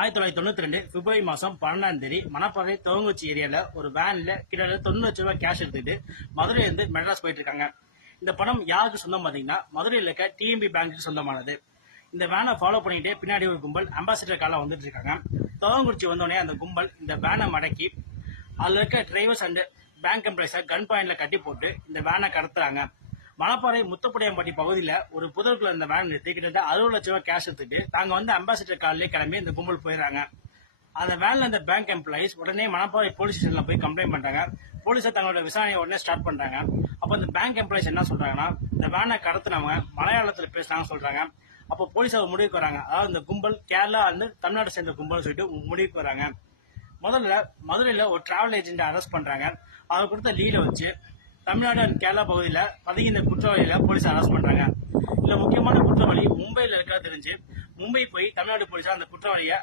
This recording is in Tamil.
1992 பிப்ரவரி மாசம் 12ஆம் தேதி மணப்பாறை துவங்குச்சி ஏரியால ஒரு வேன்ல கிட்டத்தட்ட 90 லட்சம் ரூபாய் கேஷ் எடுத்துட்டு மதுரையில இருந்து மெட்ராஸ் போயிட்டு இருக்காங்க. இந்த பணம் யாருக்கு சொந்தம் பாத்தீங்கன்னா மதுரையில் இருக்க டிஎம்பி பேங்க்கு சொந்தமானது. இந்த வேனை ஃபாலோ பண்ணிட்டு பின்னாடி ஒரு கும்பல் அம்பாசிடர் கால வந்துட்டு இருக்காங்க. துவங்குச்சி வந்தோடனே அந்த கும்பல் இந்த வேனை மடக்கி அதுல இருக்க டிரைவர்ஸ் அண்ட் பேங்க் எம்ப்ளாயிஸை கன் பாயிண்ட்ல கட்டி போட்டு இந்த வேனை கடத்துறாங்க. மணப்பாறை முத்தப்புடையம்பட்டி பகுதியில ஒரு புதருக்குள்ள இந்த வேன் நிறுத்தி கிட்டத்தட்ட 60 லட்சம் ரூபாய் கேஷ் எடுத்துட்டு தாங்க வந்து அம்பாசிடர் காலிலே கிளம்பி இந்த கும்பல் போயிடுறாங்க. அந்த வேன்ல இந்த பேங்க் எம்ப்ளாயிஸ் உடனே மணப்பாறை போலீஸ் ஸ்டேஷன்ல போய் கம்ப்ளைண்ட் பண்றாங்க. போலீஸை தங்களோட விசாரணையை உடனே ஸ்டார்ட் பண்றாங்க. அப்ப இந்த பேங்க் எம்ப்ளாயிஸ் என்ன சொல்றாங்கன்னா, இந்த வேனை கடத்தினவங்க மலையாளத்துல பேசுறாங்க சொல்றாங்க. அப்போ போலீஸ் அவர் முடிவுக்கு வராங்க. அதாவது இந்த கும்பல் கேரளா வந்து தமிழ்நாடு சேர்ந்த கும்பல் சொல்லிட்டு முடிவுக்கு வராங்க. முதல்ல மதுரையில ஒரு டிராவல் ஏஜென்ட் அரெஸ்ட் பண்றாங்க. அவர் கொடுத்த லீட வச்சு தமிழ்நாடு அண்ட் கேரளா பகுதியில பதுங்கி இந்த குற்றவாளியில போலீஸ் அரெஸ்ட் பண்றாங்க. இதுல முக்கியமான குற்றவாளி மும்பையில இருக்கிற தெரிஞ்சு மும்பை போய் தமிழ்நாடு போலீஸா அந்த குற்றவாளியை